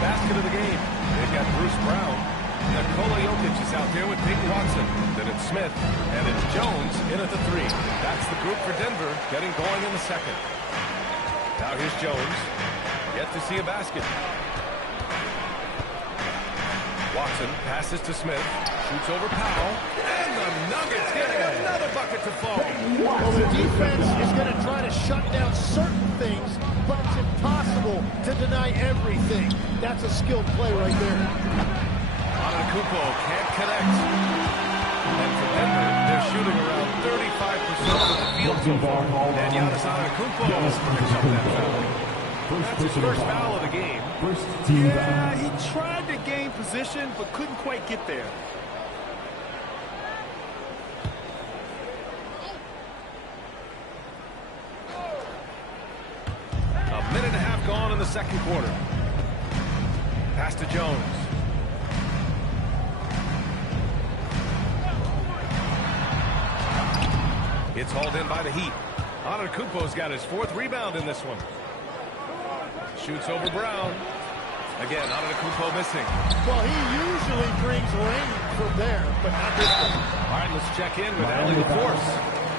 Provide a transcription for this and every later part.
basket of the game. They've got Bruce Brown. Nikola Jokic is out there with Peyton Watson. Then it's Smith. And it's Jones in at the three. That's the group for Denver getting going in the second. Now here's Jones. Yet to see a basket. Watson passes to Smith. Shoots over Powell. And the Nuggets getting another bucket to fall. Well, the defense is going to try to shut down certain things, but it's impossible to deny everything. That's a skilled play right there. Antetokounmpo can't connect. And for Denver, they're shooting around 35% of the field so far. And Giannis Antetokounmpo picks up that foul. That's his first foul of the game. Yeah, he tried to gain position, but couldn't quite get there. A minute and a half gone in the second quarter. Pass to Jones. It's hauled in by the Heat. Antetokounmpo's got his fourth rebound in this one. Shoots over Brown. Again, Antetokounmpo missing. Well, he usually brings rain from there, but not this one. All right, let's check in with Allie LaForce.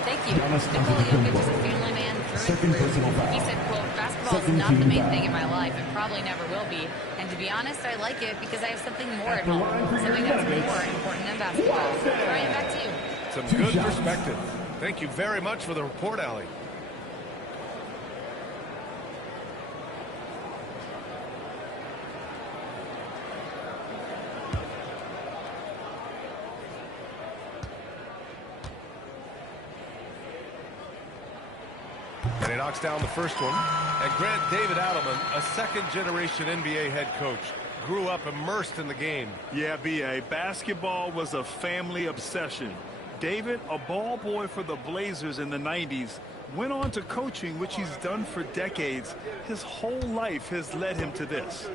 Thank you. Nikola Jokic is a family man through and through. He said, quote, basketball is not the main thing in my life. It probably never will be. And to be honest, I like it because I have something more at home. Something that's more important than basketball. Brian, back to you. Some good perspective. Thank you very much for the report, Allie. And he knocks down the first one. And Grant, David Adelman, a second-generation NBA head coach, grew up immersed in the game. Yeah, B.A., basketball was a family obsession. David, a ball boy for the Blazers in the 90s, went on to coaching, which he's done for decades. His whole life has led him to this.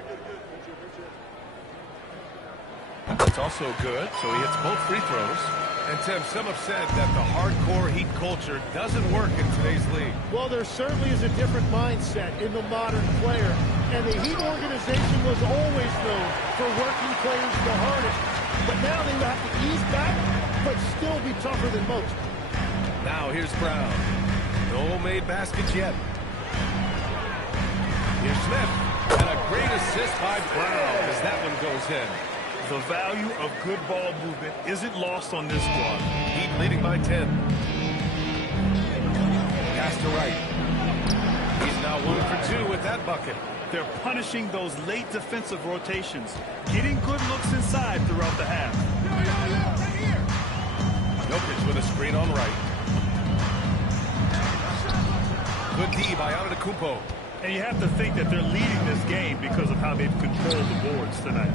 That's also good, so he hits both free throws. And Tim, some have said that the hardcore Heat culture doesn't work in today's league. Well, there certainly is a different mindset in the modern player. And the Heat organization was always known for working players the hardest. But now they have to ease back, but still be tougher than most. Now here's Brown. No made baskets yet. Here's Smith. And a great assist by Brown as that one goes in. The value of good ball movement isn't lost on this squad. Heat leading by 10. Pass to Wright. He's now 1 for 2 with that bucket. They're punishing those late defensive rotations, getting good looks inside throughout the half. Jokic with a screen on Wright. Good D by Antetokounmpo. And you have to think that they're leading this game because of how they've controlled the boards tonight.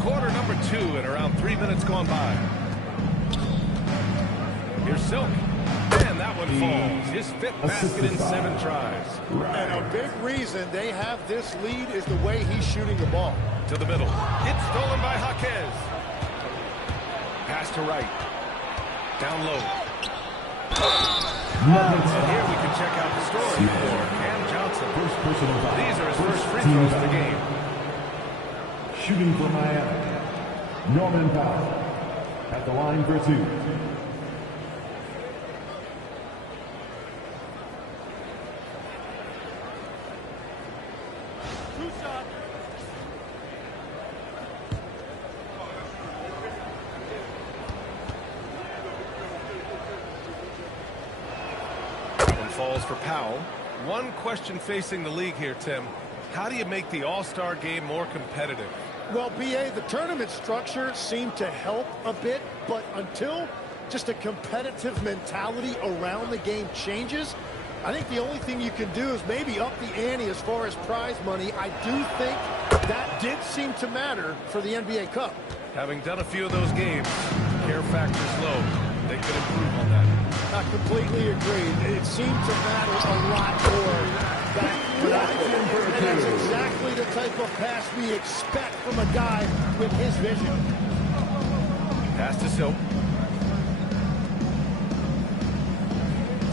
Quarter number 2 and around 3 minutes gone by. Here's Silk. And that one falls. His 5th basket in 7 tries. And a big reason they have this lead is the way he's shooting the ball. To the middle. It's stolen by Jaquez. Pass to Wright. Down low. And here we can check out the story for Cam Johnson. These are his first free throws of the game. Shooting for Miami, Norman Powell at the line for 2. One falls for Powell. One question facing the league here, Tim. How do you make the All-Star game more competitive? Well, B.A., the tournament structure seemed to help a bit, but until just a competitive mentality around the game changes, I think the only thing you can do is maybe up the ante as far as prize money. I do think that did seem to matter for the NBA Cup. Having done a few of those games, care factor's low. They could improve on that. I completely agree. It seemed to matter a lot more back and that's exactly the type of pass we expect from a guy with his vision. Pass to Silk.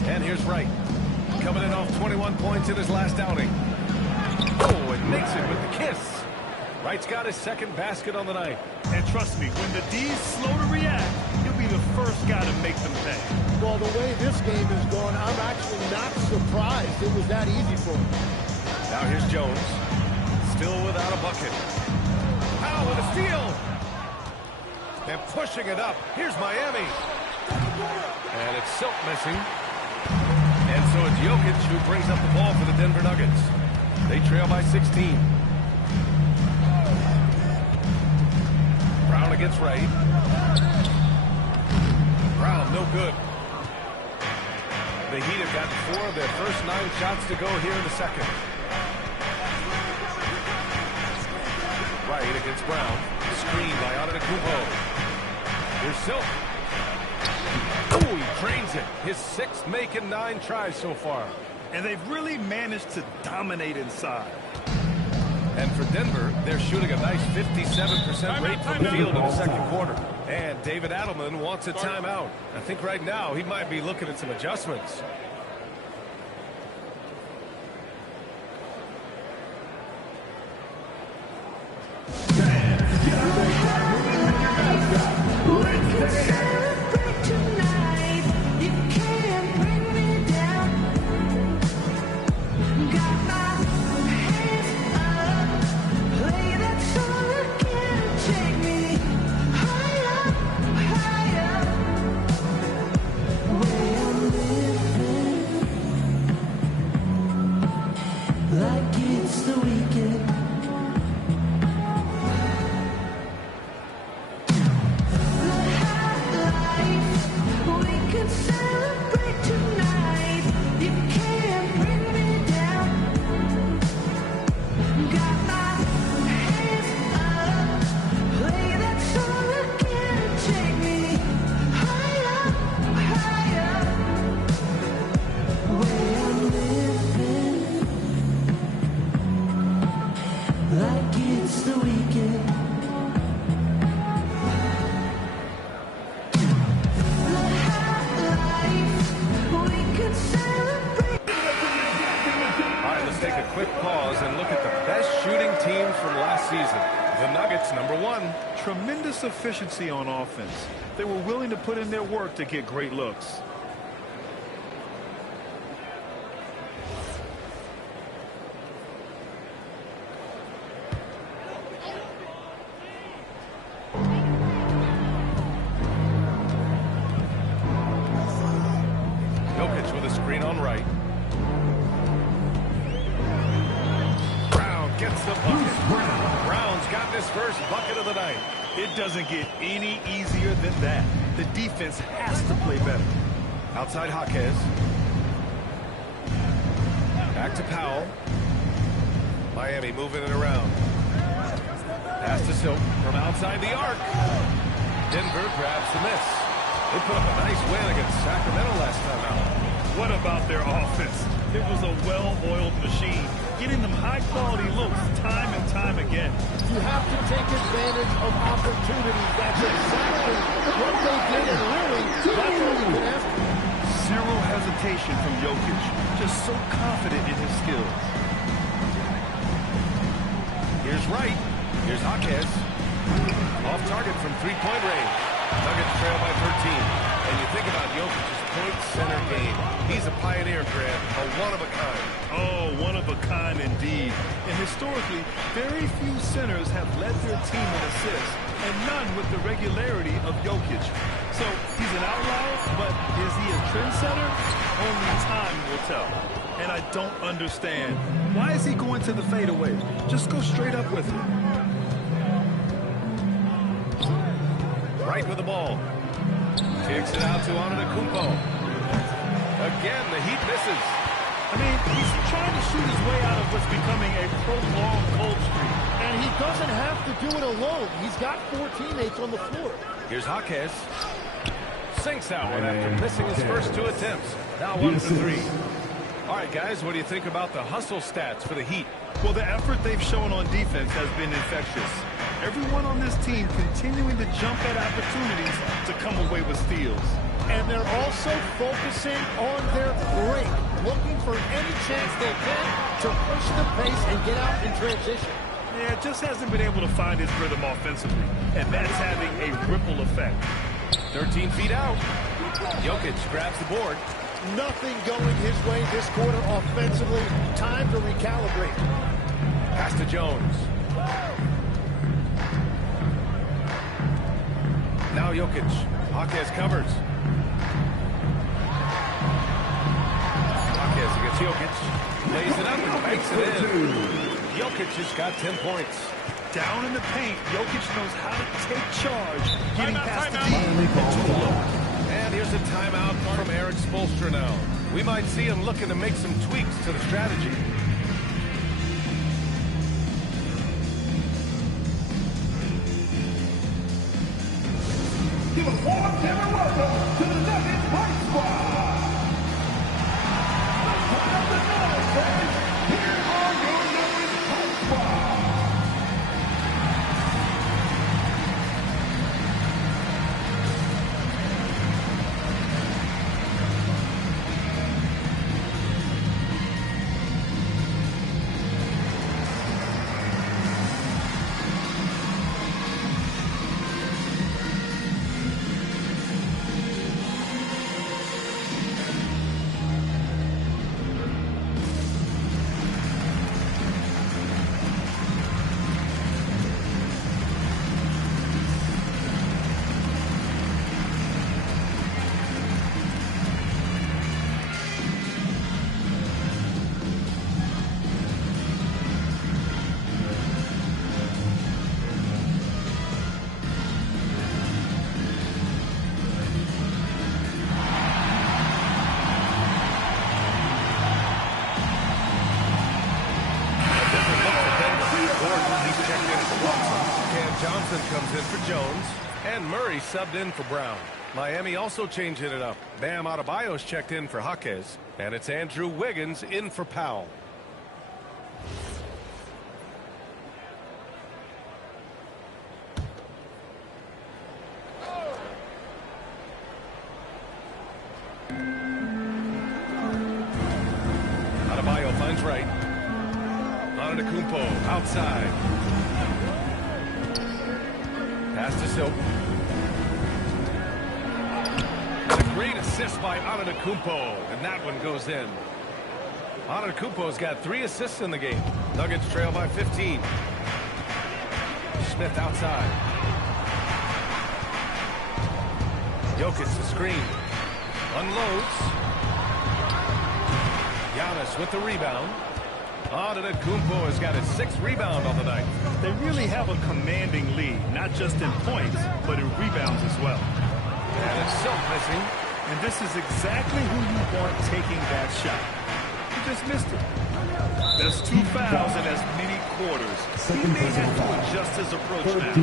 And here's Wright. coming in off 21 points in his last outing. Oh, and makes it with the kiss. Wright's got his second basket on the night. And trust me, when the D's slow to react, he'll be the first guy to make them pay. Well, the way this game is going, I'm actually not surprised it was that easy for him. Now here's Jones. Still without a bucket. Powell with a steal. And pushing it up. Here's Miami. And it's Silk missing. And so it's Jokic who brings up the ball for the Denver Nuggets. They trail by 16. Brown against Wright. Brown, no good. The Heat have gotten 4 of their first 9 shots to go here in the second. Wright against Brown. Screen by Antetokounmpo. Here's Silk. Oh, he drains it. His 6th make in 9 tries so far. And they've really managed to dominate inside. And for Denver, they're shooting a nice 57% rate from the field in the second quarter. And David Adelman wants a timeout. I think right now he might be looking at some adjustments. Tremendous efficiency on offense. They were willing to put in their work to get great looks. Jokic with a screen on Wright. Brown gets the bucket. Brown's got his first bucket of the night. It doesn't get any easier than that. The defense has to play better. Outside Jaquez. Back to Powell. Miami moving it around. Pass to Silk from outside the arc. Denver grabs the miss. They put up a nice win against Sacramento last time out. What about their offense? It was a well-oiled machine, getting them high-quality looks time and time again. You have to take advantage of opportunities. That's exactly what they did, and really, that's all you can ask for. Zero hesitation from Jokic, just so confident in his skills. Here's Wright. Here's Jaquez. Off target from three-point range. Nuggets trail by 13. And you think about Jokic's point center game. He's a pioneer, Grant, a one-of-a-kind. Oh, one-of-a-kind indeed. And historically, very few centers have led their team in assists, and none with the regularity of Jokic. So he's an outlier, but is he a trendsetter? Only time will tell. And I don't understand. Why is he going to the fadeaway? Just go straight up with it. Right with the ball. Kicks it out to Antetokounmpo. Again, the Heat misses. I mean, he's trying to shoot his way out of what's becoming a prolonged cold streak. And he doesn't have to do it alone. He's got 4 teammates on the floor. Here's Jaquez. Sinks that one after missing his first 2 attempts. Now 1 for 3. All right, guys, what do you think about the hustle stats for the Heat? Well, the effort they've shown on defense has been infectious. Everyone on this team continuing to jump at opportunities to come away with steals. And they're also focusing on their break, looking for any chance they can to push the pace and get out in transition. Yeah, just hasn't been able to find his rhythm offensively, and that's having a ripple effect. 13 feet out. Jokic grabs the board. Nothing going his way this quarter offensively. Time to recalibrate. Pass to Jones. Now Jokic. Jaquez covers. Jaquez against Jokic. Lays it up and banks it in. Jokic has got 10 points. Down in the paint, Jokic knows how to take charge, getting past the And here's a timeout from Erik Spoelstra now. We might see him looking to make some tweaks to the strategy. Give a warm and welcome to the Nuggets Party Squad. Turn up the noise, fans. Here are your Nuggets Party Squad. Johnson comes in for Jones, and Murray subbed in for Brown. Miami also changing it up. Bam Adebayo's checked in for Jaquez, and it's Andrew Wiggins in for Powell. Adebayo finds right. Antetokounmpo outside. Pass to Silk. And a great assist by Antetokounmpo, and that one goes in. Antetokounmpo's got 3 assists in the game. Nuggets trail by 15. Smith outside. Jokic the screen. Unloads. Giannis with the rebound. Antetokounmpo has got his 6th rebound on the night. They really have a commanding lead, not just in points, but in rebounds as well. And it's Silk missing. And this is exactly who you want taking that shot. He just missed it. That's 2 fouls in as many quarters. He may have to adjust his approach now.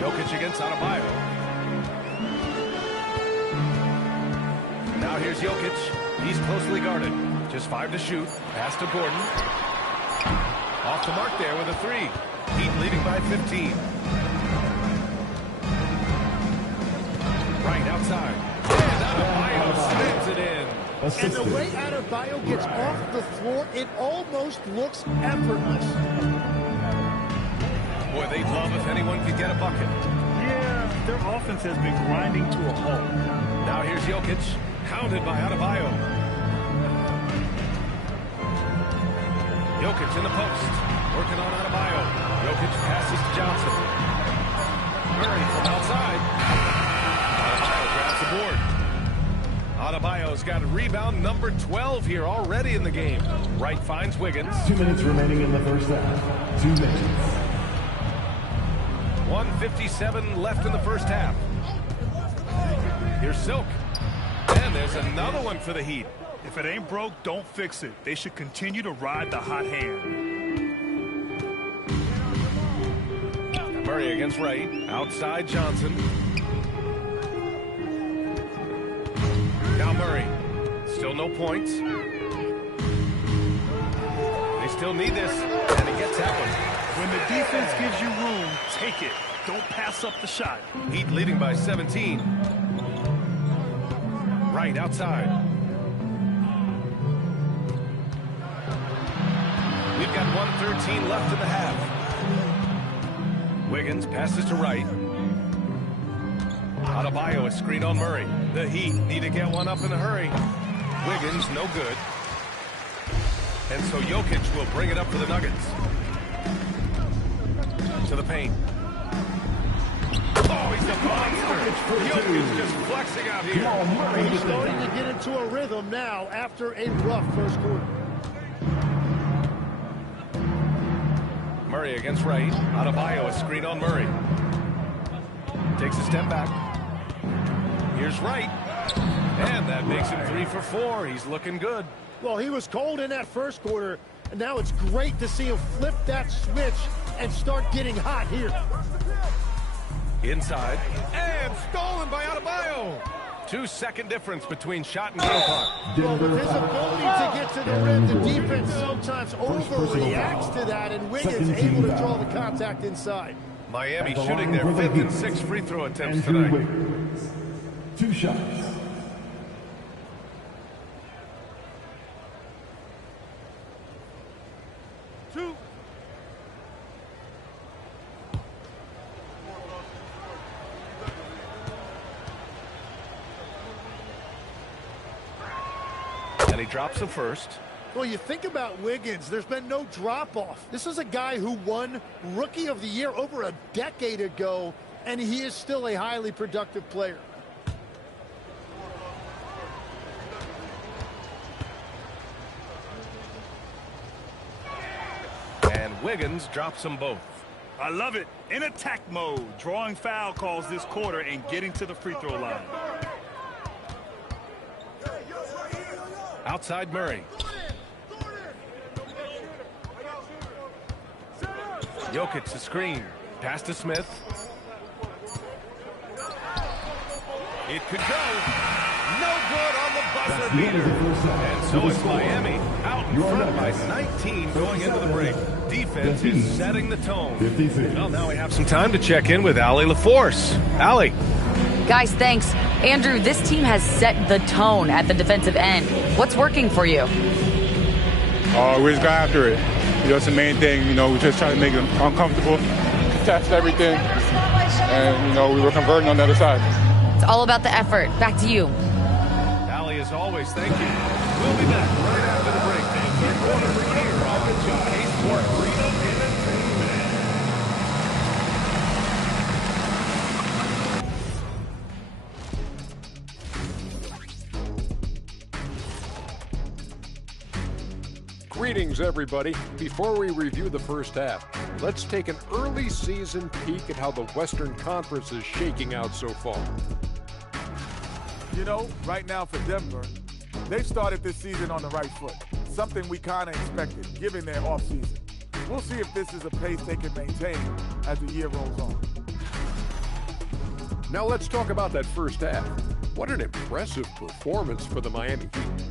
Jokic against Adebayo. Now here's Jokic. He's closely guarded. Just 5 to shoot. Pass to Gordon. Off the mark there with a 3. Heat leading by 15. Right outside. And Adebayo spins it in. And the way Adebayo gets off the floor, it almost looks effortless. Boy, they'd love if anyone could get a bucket. Yeah, their offense has been grinding to a halt. Now here's Jokic, hounded by Adebayo. Jokic in the post, working on Adebayo. Jokic passes to Johnson. Murray from outside. Adebayo grabs the board. Adebayo's got a rebound number 12 here already in the game. Wright finds Wiggins. 2 minutes remaining in the first half. 2 minutes. 1:57 left in the first half. Here's Silk. And there's another one for the Heat. If it ain't broke, don't fix it. They should continue to ride the hot hand. Murray against Wright. Outside Johnson. Now Murray. Still no points. still need this, and he gets that one. When the defense gives you room, take it. Don't pass up the shot. Heat leading by 17. Right outside. We've got 1:13 left in the half. Wiggins passes to Wright. Adebayo, a screen on Murray. The Heat need to get one up in a hurry. Wiggins, no good. And so Jokic will bring it up for the Nuggets. To the paint. Oh, he's a monster. Jokic just flexing out here. He's starting to get into a rhythm now after a rough first quarter. Murray against Wright. Adebayo, a screen on Murray. Takes a step back. Here's Wright. And that makes him 3 for 4. He's looking good. Well, he was cold in that first quarter, and now it's great to see him flip that switch and start getting hot here. Inside. And stolen by Adebayo. 2-second difference between shot and game clock. Well, with his ability to get to the rim, the defense sometimes overreacts to that, and Wiggins able to draw the contact inside. Miami shooting their 5th and 6th free throw attempts tonight. 2 shots. And he drops the first. Well, you think about Wiggins, there's been no drop-off. This is a guy who won Rookie of the Year over a decade ago, and he is still a highly productive player. And Wiggins drops them both. I love it. In attack mode, drawing foul calls this quarter and getting to the free throw line. Outside Murray. Jokic the screen. Pass to Smith. It could go. No good on the buzzer beater. And so it's Miami out in front by 19 going into the break. Defense is setting the tone. Well, now we have some time to check in with Allie LaForce. Allie. Guys, thanks. Andrew, this team has set the tone at the defensive end. What's working for you? We just got after it. You know, it's the main thing. You know, we just try to make them uncomfortable, test everything, and, you know, we were converting on the other side. It's all about the effort. Back to you. Allie, as always, thank you. We'll be back right after the break. Third quarter here on the 2K Sports Freedom Entertainment. Greetings, everybody. Before we review the first half, let's take an early season peek at how the Western Conference is shaking out so far. You know, right now for Denver, they've started this season on the right foot, something we kind of expected, given their offseason. We'll see if this is a pace they can maintain as the year rolls on. Now let's talk about that first half. What an impressive performance for the Miami Heat.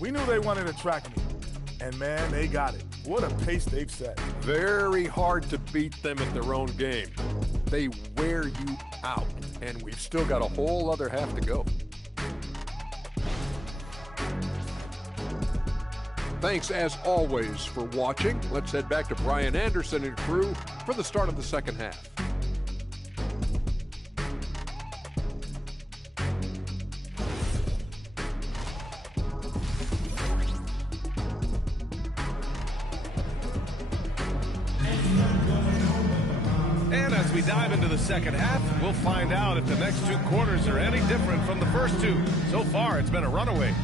We knew they wanted to track me, and man, they got it. What a pace they've set. Very hard to beat them at their own game. They wear you out, and we've still got a whole other half to go. Thanks, as always, for watching. Let's head back to Brian Anderson and crew for the start of the second half. And as we dive into the second half, we'll find out if the next 2 quarters are any different from the first 2. So far, it's been a runaway.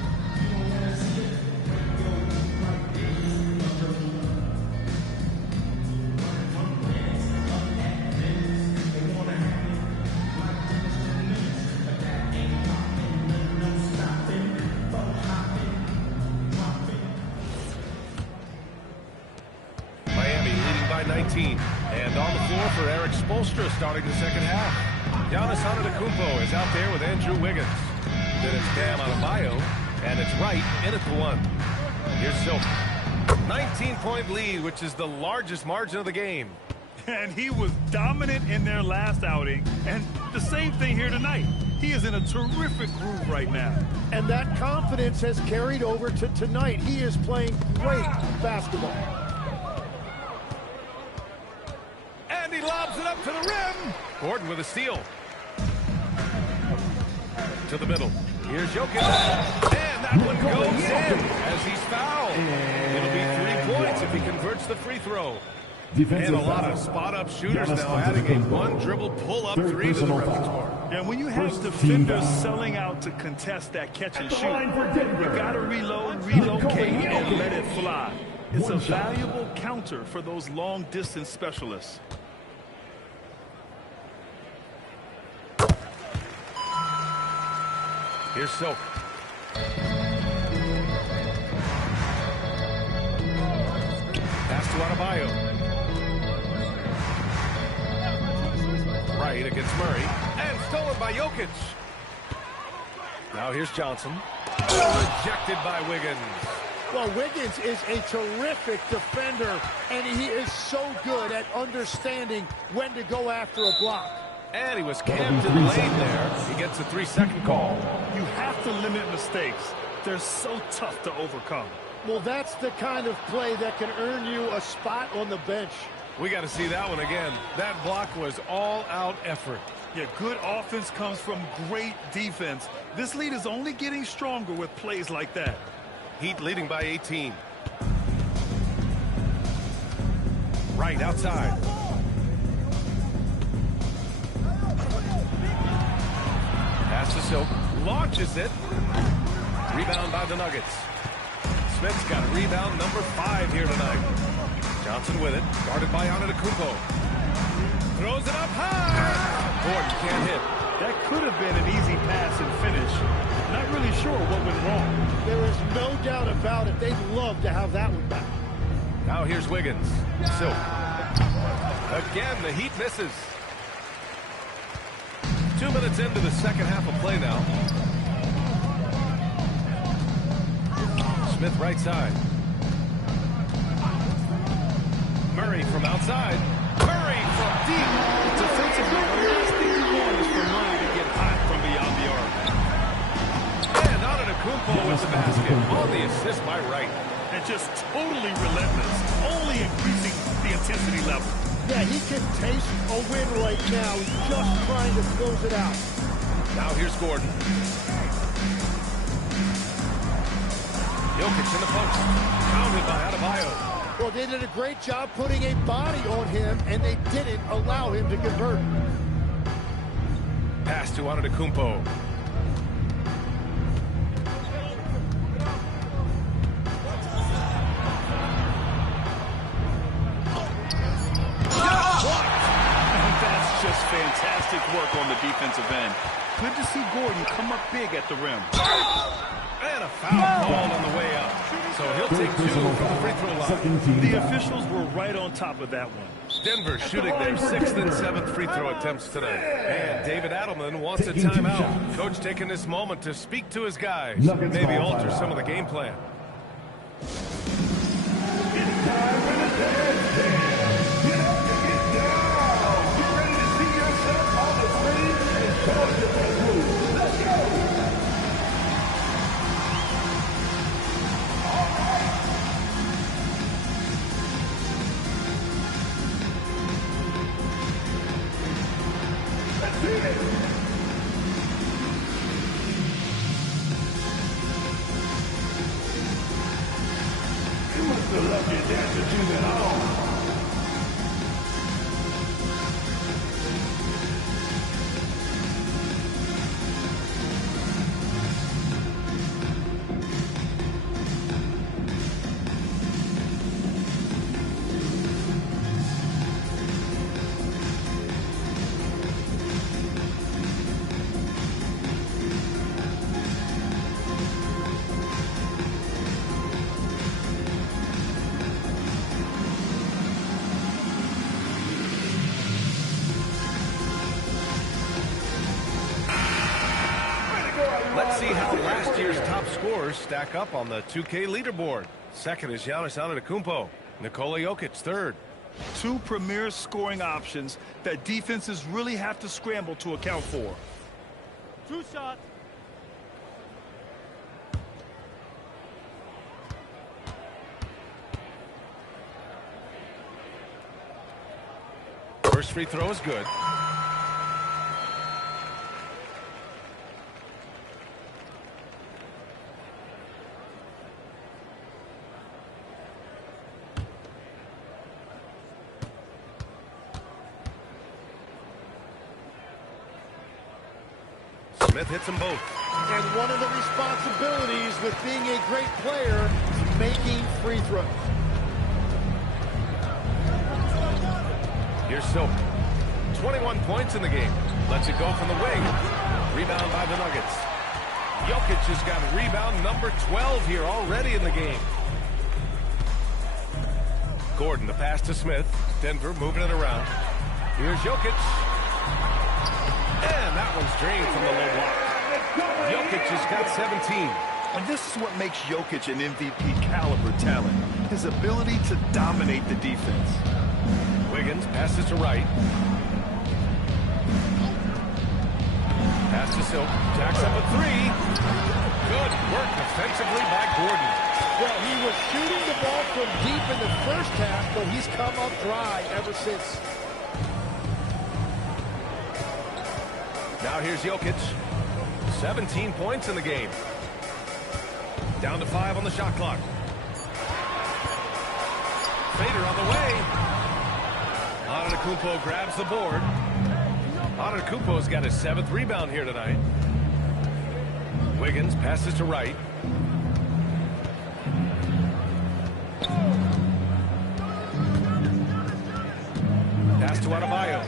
Miami leading by 19. And on the floor for Eric Spoelstra starting the second half. Giannis Antetokounmpo is out there with Andrew Wiggins. Then it's Bam Adebayo, and it's Wright in at the 1. Here's Silver. 19-point lead, which is the largest margin of the game. And he was dominant in their last outing. And the same thing here tonight. He is in a terrific groove right now. And that confidence has carried over to tonight. He is playing great basketball. And he lobs it up to the rim. Gordon with a steal. To the middle. Here's Jokic. And that one goes in as he's fouled. It'll be 3 points if he converts the free throw. And a lot of spot-up shooters now adding a one-dribble pull-up three to the repertoire. And when you have defenders selling out to contest that catch and shoot, you got to reload, relocate, and let it fly. It's a valuable counter for those long-distance specialists. Here's Silk. Pass to Adebayo. Right against Murray. And stolen by Jokic. Now here's Johnson. Rejected by Wiggins. Well, Wiggins is a terrific defender, and he is so good at understanding when to go after a block. And he was camped in the lane there. He gets a 3-second call. You have to limit mistakes. They're so tough to overcome. Well, that's the kind of play that can earn you a spot on the bench. We got to see that one again. That block was all-out effort. Yeah, good offense comes from great defense. This lead is only getting stronger with plays like that. Heat leading by 18. Right outside. Pass to Silk. Launches it. Rebound by the Nuggets. Smith's got rebound number 5 here tonight. Johnson with it. Guarded by Antetokounmpo. Throws it up high. Gordon can't hit. That could have been an easy pass and finish. Not really sure what went wrong. There is no doubt about it. They'd love to have that one back. Now here's Wiggins. Silk. Again, the Heat misses. 2 minutes into the second half of play now. Smith right side. Murray from outside. Murray from deep. Defensively, the last thing you want is for Murray to get hot from beyond the arc. And Antetokounmpo with the basket on the assist by Wright. And just totally relentless, only increasing the intensity level. Yeah, he can taste a win right now. He's just trying to close it out. Now here's Gordon. Jokic in the post. Pounded by Adebayo. Well, they did a great job putting a body on him, and they didn't allow him to convert. Pass to Antetokounmpo. That's just fantastic work on the defensive end. Good to see Gordon come up big at the rim. And a foul called on the way up. So he'll take 2 from the free throw line. The officials were right on top of that one. Denver shooting their 6th and 7th free throw attempts tonight. And David Adelman wants a timeout. Coach taking this moment to speak to his guys. Maybe alter some of the game plan. Let's see how last year's top scorers stack up on the 2K leaderboard. Second is Giannis Antetokounmpo. Nikola Jokic, third. Two premier scoring options that defenses really have to scramble to account for. 2 shots. First free throw is good. Smith hits them both. And one of the responsibilities with being a great player is making free throws. Here's Silk. 21 points in the game. Lets it go from the wing. Rebound by the Nuggets. Jokic has got rebound number 12 here already in the game. Gordon, the pass to Smith. Denver moving it around. Here's Jokic. And that one's drained from the low block. Jokic has got 17. And this is what makes Jokic an MVP caliber talent. His ability to dominate the defense. Wiggins passes to Wright. Pass to Silk. Jacks up a three. Good work defensively by Gordon. Well, he was shooting the ball from deep in the first half, but he's come up dry ever since. Now here's Jokic. 17 points in the game. Down to 5 on the shot clock. Fader on the way. Antetokounmpo grabs the board. Antetokounmpo's got his 7th rebound here tonight. Wiggins passes to Wright. Pass to Adebayo.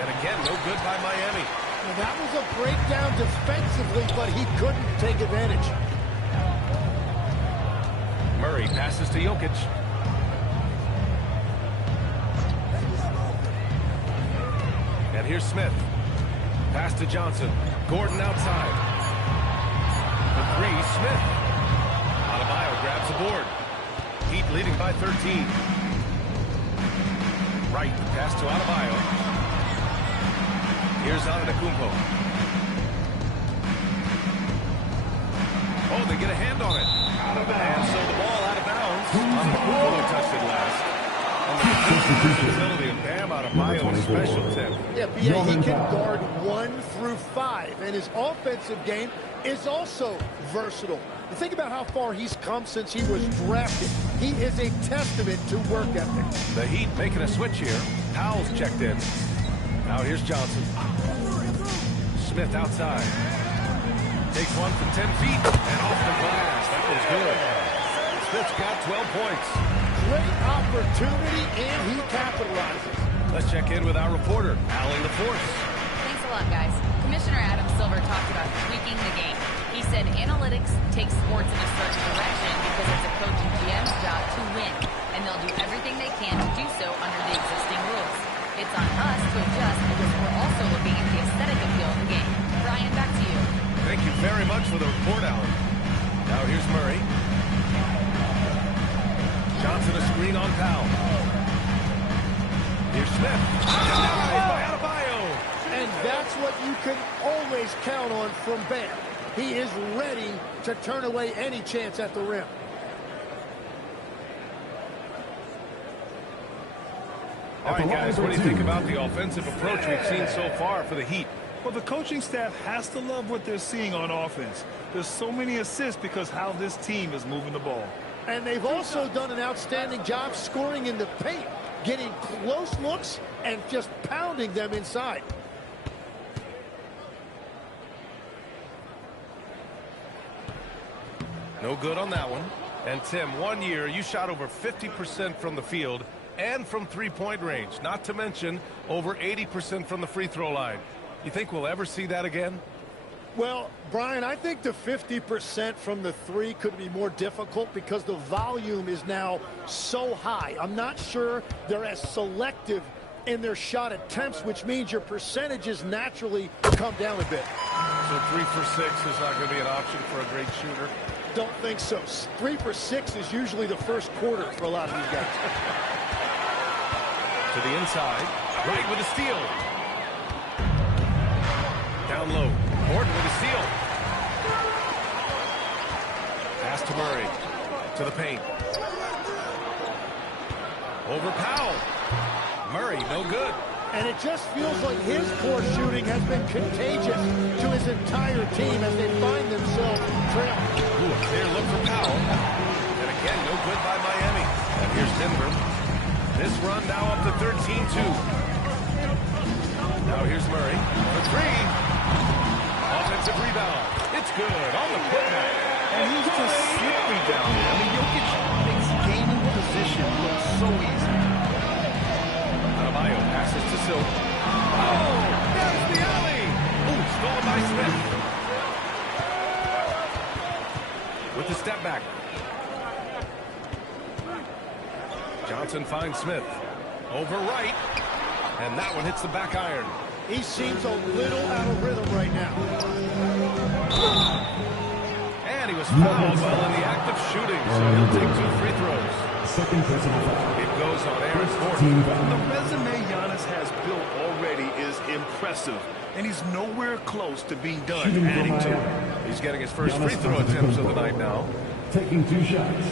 And again, no good by Miami. Well, that was a breakdown defensively, but he couldn't take advantage. Murray passes to Jokic. And here's Smith. Pass to Johnson. Gordon outside. The three, Smith. Adebayo grabs the board. Heat leading by 13. Right, pass to Adebayo. Here's Antetokounmpo. Oh, they get a hand on it. And so the ball out of bounds. Antetokounmpo touched it last. And the versatility of Bam Adebayo special tip. Yeah, B.A., he can guard 1 through 5, and his offensive game is also versatile. You think about how far he's come since he was drafted. He is a testament to work ethic. The Heat making a switch here. Powell's checked in. Now here's Johnson. Smith outside. Takes one from 10 feet and off the glass. That was good. Smith's got 12 points. Great opportunity, and he capitalizes. Let's check in with our reporter, Allie LaForce. Thanks a lot, guys. Commissioner Adam Silver talked about tweaking the game. He said analytics take sports in a certain direction because it's a coach and GM's job to win, and they'll do everything they can to do so under the existing rules. It's on us to adjust because we're also looking at the aesthetic appeal of the game. Brian, back to you. Thank you very much for the report, Allen. Now here's Murray. Johnson a screen on Powell. Here's Smith. Denied by Adebayo. And that's what you can always count on from Bam. He is ready to turn away any chance at the rim. All right, guys, what do you think about the offensive approach we've seen so far for the Heat? Well, the coaching staff has to love what they're seeing on offense. There's so many assists because how this team is moving the ball. And they've also done an outstanding job scoring in the paint, getting close looks and just pounding them inside. No good on that one. And Tim, 1 year, you shot over 50% from the field and from three-point range, not to mention over 80% from the free throw line. You think we'll ever see that again? Well, Brian, I think the 50% from the three could be more difficult because the volume is now so high. I'm not sure they're as selective in their shot attempts, which means your percentages naturally come down a bit. So 3 for 6 is not going to be an option for a great shooter. Don't think so. 3 for 6 is usually the first quarter for a lot of these guys. To the inside. Wright with a steal. Down low. Gordon with a steal. Pass to Murray. To the paint. Over Powell. Murray, no good. And it just feels like his poor shooting has been contagious to his entire team as they find themselves trailing. Ooh, a clear look for Powell. And again, no good by Miami. And here's Denver. This run now up to 13-2. Now here's Murray for 3. Offensive rebound. It's good on the putback. And he's just slippery down there. I mean, Jokic makes gaining position look so easy. Adebayo passes to Silk. Oh, there's the alley. Ooh, stolen by Smith. With the step back. Johnson finds Smith. Over Wright. And that one hits the back iron. He seems a little out of rhythm right now. And he was fouled while in the act of shooting, so he'll take 2 free throws. Second personal foul. It goes on Aaron Gordon. The resume Giannis has built already is impressive, and he's nowhere close to being done adding to it. He's getting his first free throw attempts of the night now. Taking 2 shots.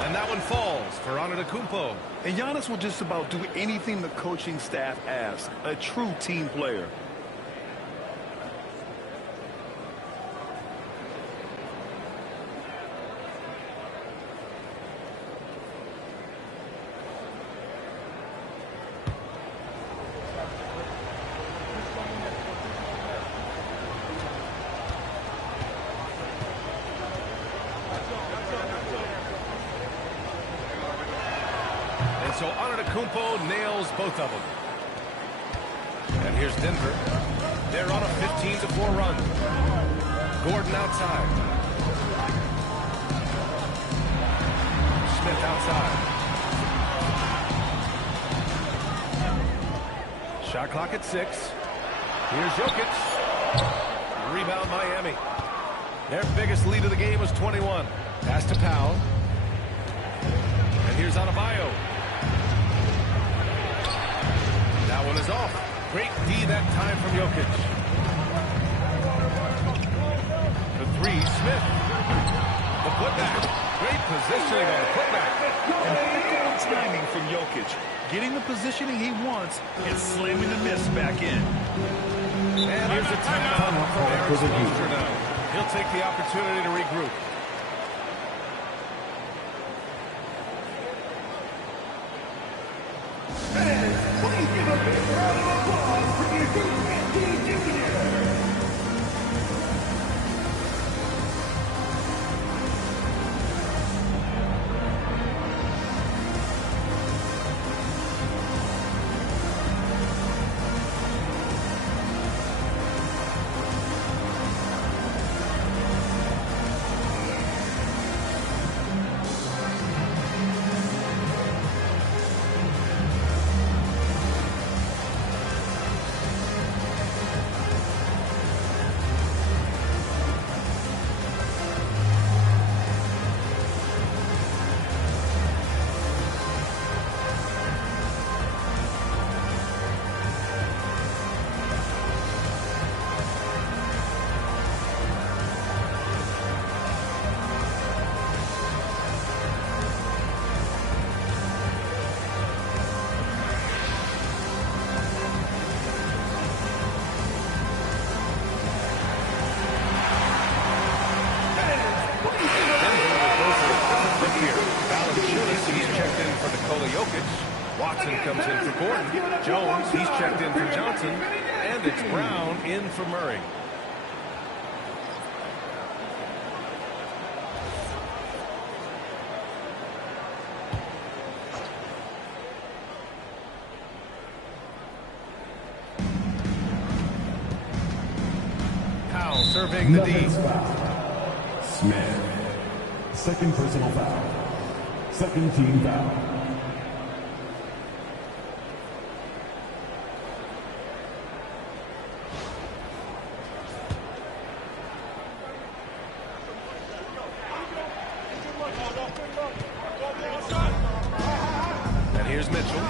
And that one falls for Antetokounmpo. And Giannis will just about do anything the coaching staff asks. A true team player. So Antetokounmpo nails both of them. And here's Denver. They're on a 15-4 run. Gordon outside. Smith outside. Shot clock at 6. Here's Jokic. Rebound Miami. Their biggest lead of the game was 21. Pass to Powell. And here's Adebayo. That one is off. Great D that time from Jokic. The 3, Smith. The putback. Great positioning on the putback. And timing from Jokic. Getting the positioning he wants and slamming the miss back in. And here's a timeout from Eric Spoelstra now. He'll take the opportunity to regroup. Please give a big round of applause for the Jr. Watson comes in for Gordon. Jones, he's checked in for Johnson. And it's Brown in for Murray. surveying the D. Nuggets foul. Smith. Second personal foul. Second team foul. And here's Mitchell.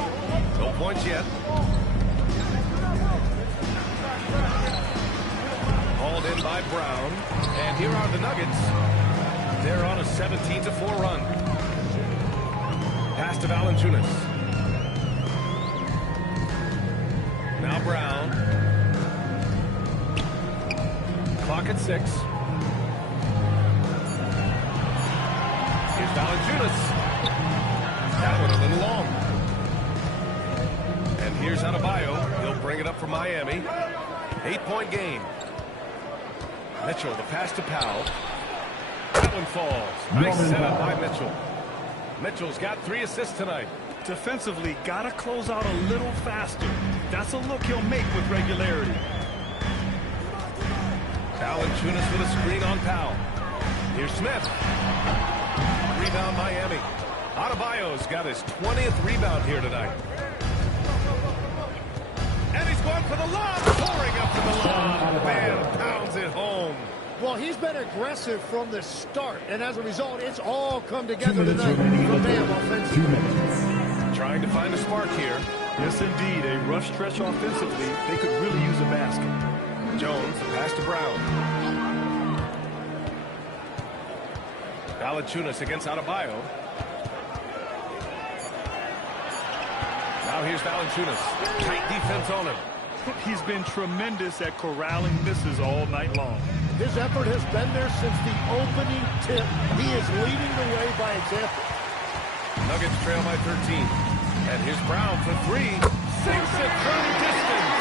No points yet. Hauled in by Brown. And here are the Nuggets. They're on a 17-4 run. Pass to Valanciunas. Now Brown. Clock at 6. Here's Valanciunas. That one a little long. And here's Adebayo. He'll bring it up for Miami. 8-point game. Mitchell, the pass to Powell. That one falls. Nice setup by Mitchell. Mitchell's got 3 assists tonight. Defensively, got to close out a little faster. That's a look he'll make with regularity. Valanciunas with a screen on Powell. Here's Smith. Rebound Miami. Adebayo's got his 20th rebound here tonight. And he's going for the lob. Pouring up to the lob. Man, pounds it home. Well, he's been aggressive from the start, and as a result, it's all come together tonight for Bam offensively. Trying to find a spark here. Yes, indeed. A rough stretch offensively. They could really use a basket. Jones, the pass to Brown. Valanciunas against Adebayo. Now here's Valanciunas. Tight defense on him. He's been tremendous at corralling misses all night long. His effort has been there since the opening tip. He is leading the way by example. Nuggets trail by 13. And here's Brown for 3. Sinks it from distance.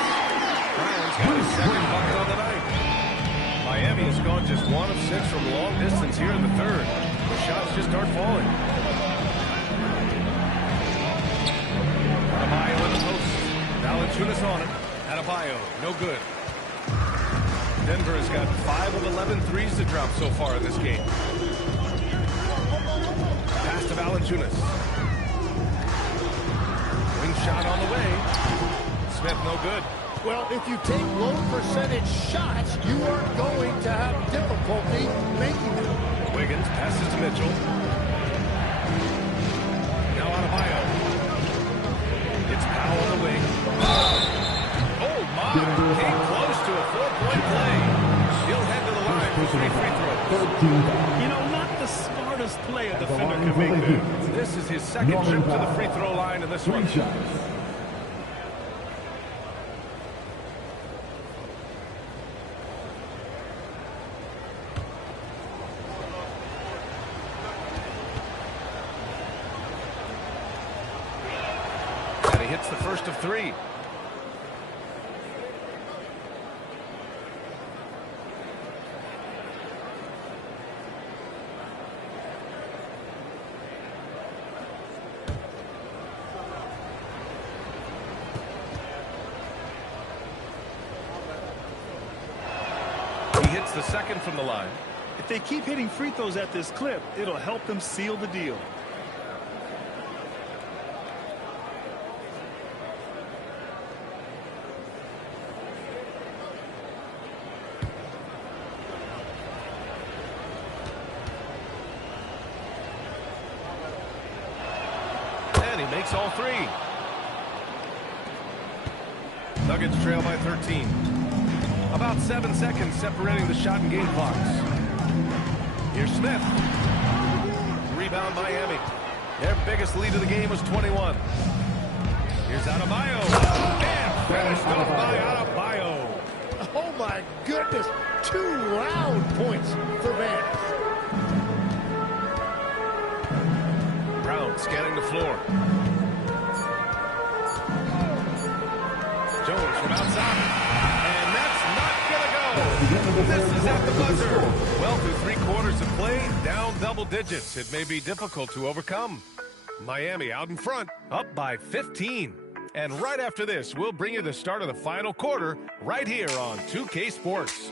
Brown's got his second bucket on the night. Miami has gone just 1 of 6 from long distance here in the third. The shots just aren't falling. Adebayo in the post. Valanciunas on it. Adebayo, no good. Denver has got 5 of 11 threes to drop so far in this game. Pass to Valanciunas. Wing shot on the way. Smith, no good. Well, if you take low percentage shots, you are going to have difficulty making them. Wiggins passes to Mitchell. Now Adebayo. It's Powell on the wing. Oh, my. Came close to a 4-point play. He'll head to the line for 3 free throws. You know, not the smartest play a defender can make there. This is his second trip to the free throw line in this one. And he hits the first of 3. He hits the second from the line. If they keep hitting free throws at this clip, it'll help them seal the deal. And he makes all 3. Nuggets trail by 13. About 7 seconds separating the shot and game clocks. Here's Smith. Rebound Miami. Their biggest lead of the game was 21. Here's Adebayo. And finished off by Adebayo. Oh, my goodness. 2 round points for Vance. Brown scanning the floor. Jones from outside. And that's not going to go. This is at the buzzer. Well, through 3 quarters of play, down double digits. It may be difficult to overcome. Miami out in front, up by 15. And right after this, we'll bring you the start of the final quarter right here on 2K Sports.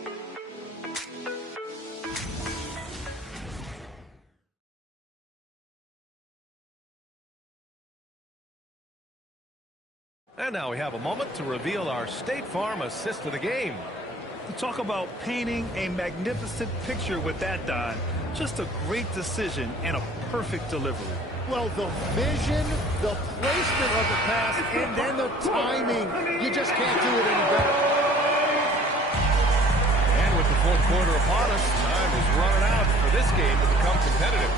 And now we have a moment to reveal our State Farm assist of the game. Talk about painting a magnificent picture with that, Don. Just a great decision and a perfect delivery. Well, the vision, the placement of the pass, and then the timing. You just can't do it any better. And with the fourth quarter upon us, time is running out for this game to become competitive.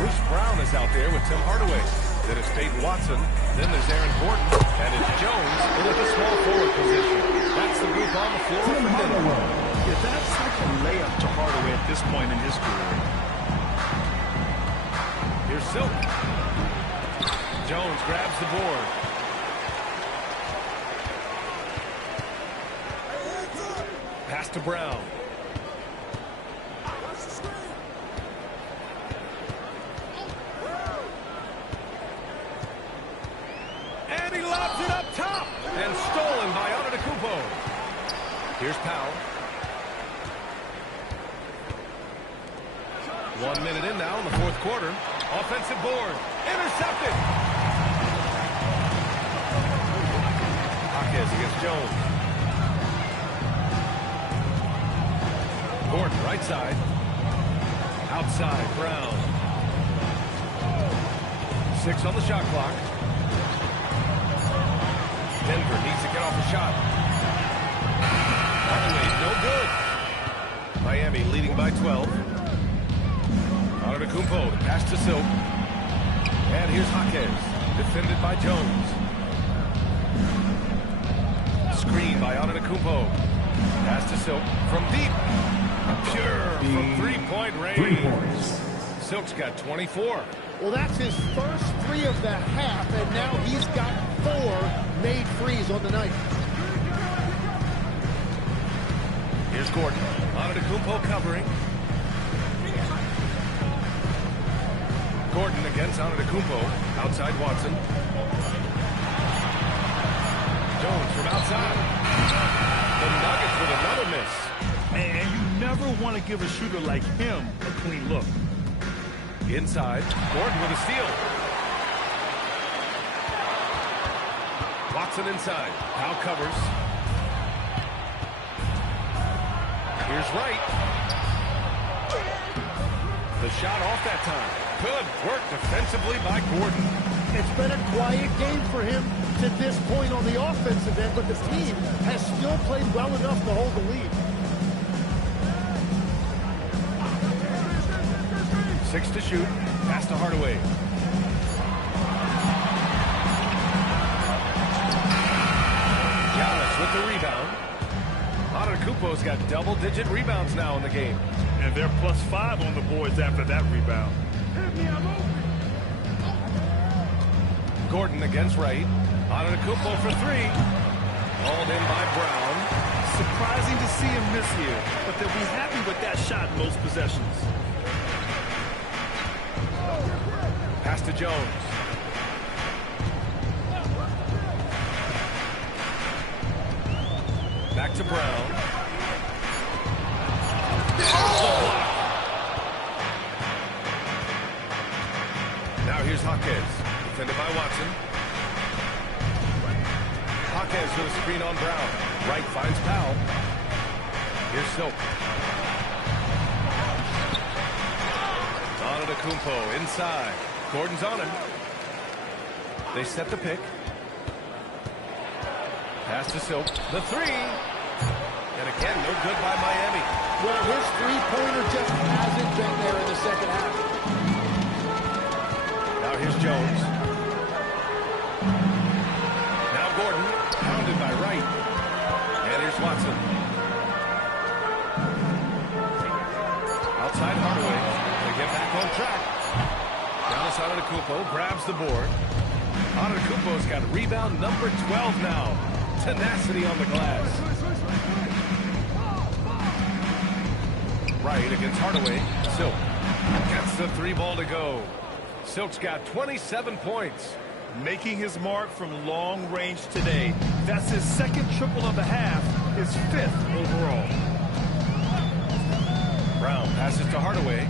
Bruce Brown is out there with Tim Hardaway. Then it's Peyton Watson. Then there's Aaron Gordon. And it's Jones in at the small forward position. That's the group on the floor for Denver. Yeah, that's like a layup to Hardaway at this point in his career. Here's Silk. Jones grabs the board. Pass to Brown. And he lobs it up top. And stolen by Antetokounmpo. Here's Powell. 1 minute in now in the fourth quarter. Offensive board. Intercepted. Hawkins against Jones. Gordon right side. Outside Brown. 6 on the shot clock. Denver needs to get off a shot. Hardaway, no good. Miami leading by 12. Antetokounmpo, pass to Silk. And here's Hawkins, defended by Jones. Screen by Antetokounmpo. Pass to Silk from deep. Pure from three-point range. Silk's got 24. Well, that's his first 3 of the half, and now he's got 4 made threes on the night. Here's Gordon. Antetokounmpo covering. Gordon against Antetokounmpo. Outside Watson. Jones from outside. The Nuggets with another miss. Man, you never want to give a shooter like him a clean look. Inside. Gordon with a steal. Watson inside. Powell covers. Here's Wright. The shot off that time. Good work defensively by Gordon. It's been a quiet game for him to this point on the offensive end, but the team has still played well enough to hold the lead. 6 to shoot. Pass to Hardaway. Giannis with the rebound. Antetokounmpo's got double-digit rebounds now in the game. And they're +5 on the boards after that rebound. Gordon against Wright. Antetokounmpo for 3. Hauled in by Brown. Surprising to see him miss here, but they'll be happy with that shot most possessions. Pass to Jones. Back to Brown. Now here's Hawkins, defended by Watson. Hawkins with a screen on Brown. Wright finds Powell. Here's Silk. Antetokounmpo inside. Gordon's on him. They set the pick. Pass to Silk. The 3. And again, no good by Miami. Well, his three-pointer just hasn't been there in the second half. Now here's Jones. Now Gordon, pounded by Wright. And here's Watson. Outside Hardaway. They get back on track. Giannis Antetokounmpo grabs the board. Antetokounmpo's got rebound number 12 now. Tenacity on the glass. Wright against Hardaway. Silk gets the 3 ball to go. Silk's got 27 points. Making his mark from long range today. That's his 2nd triple of the half, his 5th overall. Brown passes to Hardaway.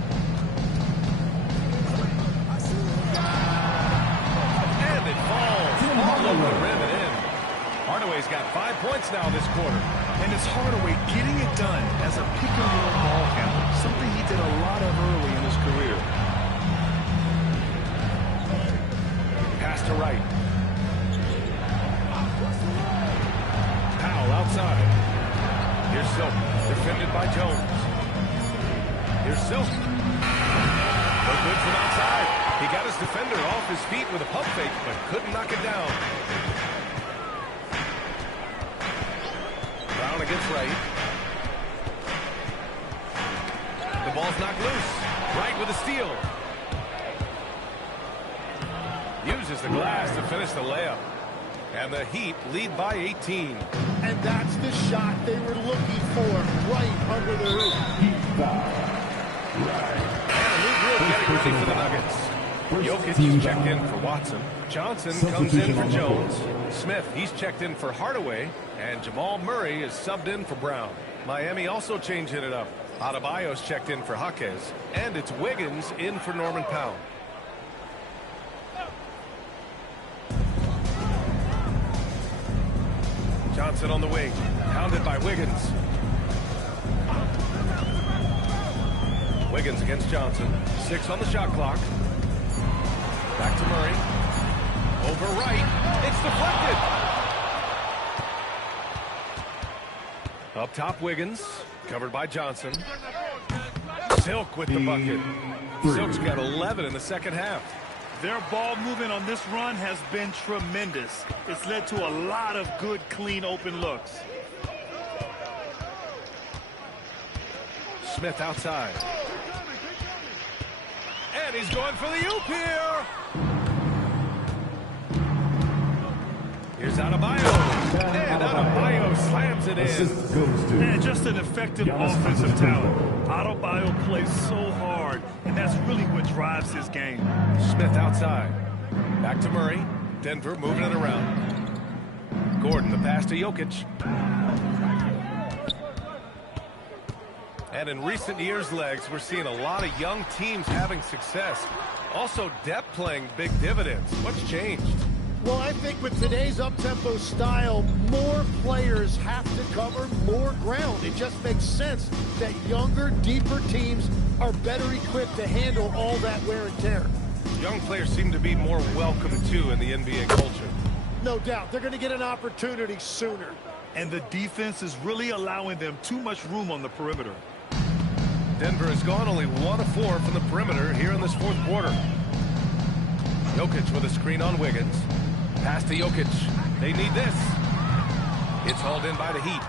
And it falls all over the rim and in. Hardaway's got 5 points now this quarter. And it's Hardaway getting it done as a pick-and-roll ball handler, something he did a lot of early in his career. Pass to Wright. Powell outside. Here's Silk, defended by Jones. Here's Silk. No good from outside. He got his defender off his feet with a pump fake, but couldn't knock it down. Brown against Wright. The ball's knocked loose. Wright with a steal. Uses the glass to finish the layup. And the Heat lead by 18. And that's the shot they were looking for, right under the hoop. And a new group getting ready for the Nuggets. Jokic checked in for Watson. Johnson comes in for Jones. Smith, he's checked in for Hardaway. And Jamal Murray is subbed in for Brown. Miami also changing it up. Adebayo's checked in for Jaquez. And it's Wiggins in for Norman Powell. Johnson on the wing, pounded by Wiggins. Wiggins against Johnson. 6 on the shot clock. Back to Murray. Over Wright. It's deflected. Up top, Wiggins. Covered by Johnson. Silk with the bucket. Silk's got 11 in the second half. Their ball movement on this run has been tremendous. It's led to a lot of good, clean, open looks. Smith outside. And he's going for the oop here. Here's Adebayo. And Adebayo slams it in. And just an effective offensive talent. Adebayo plays so hard, and that's really what drives his game. Smith outside. Back to Murray. Denver moving it around. Gordon, the pass to Jokic. And in recent years, Legs, we're seeing a lot of young teams having success. Also, depth playing big dividends. What's changed? Well, I think with today's up-tempo style, more players have to cover more ground. It just makes sense that younger, deeper teams are better equipped to handle all that wear and tear. Young players seem to be more welcome, too, in the NBA culture. No doubt. They're going to get an opportunity sooner. And the defense is really allowing them too much room on the perimeter. Denver has gone only 1 of 4 from the perimeter here in this fourth quarter. Jokic with a screen on Wiggins. Pass to Jokic. They need this. It's hauled in by the Heat.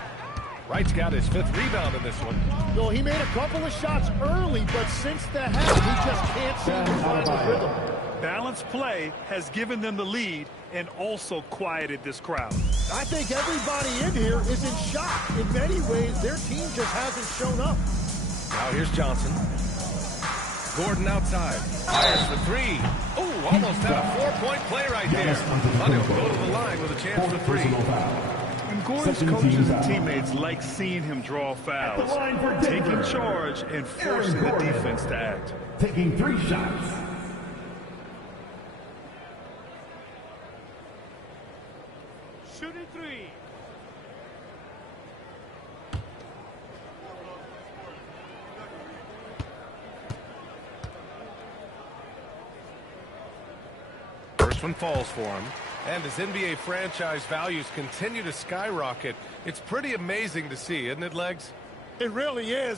Wright's got his 5th rebound in this one. Well, he made a couple of shots early, but since the half, he just can't seem to find the rhythm. Balanced play has given them the lead and also quieted this crowd. I think everybody in here is in shock. In many ways, their team just hasn't shown up. Now here's Johnson. Gordon outside. Fires for 3. Oh, almost had a 4-point play right there. But he'll go to the line with a chance for 3. And Gordon's coaches and teammates like seeing him draw fouls, taking charge and forcing the defense to act. Taking 3 shots. Shooting 3. First one falls for him. And as NBA franchise values continue to skyrocket, it's pretty amazing to see, isn't it, Legs? It really is.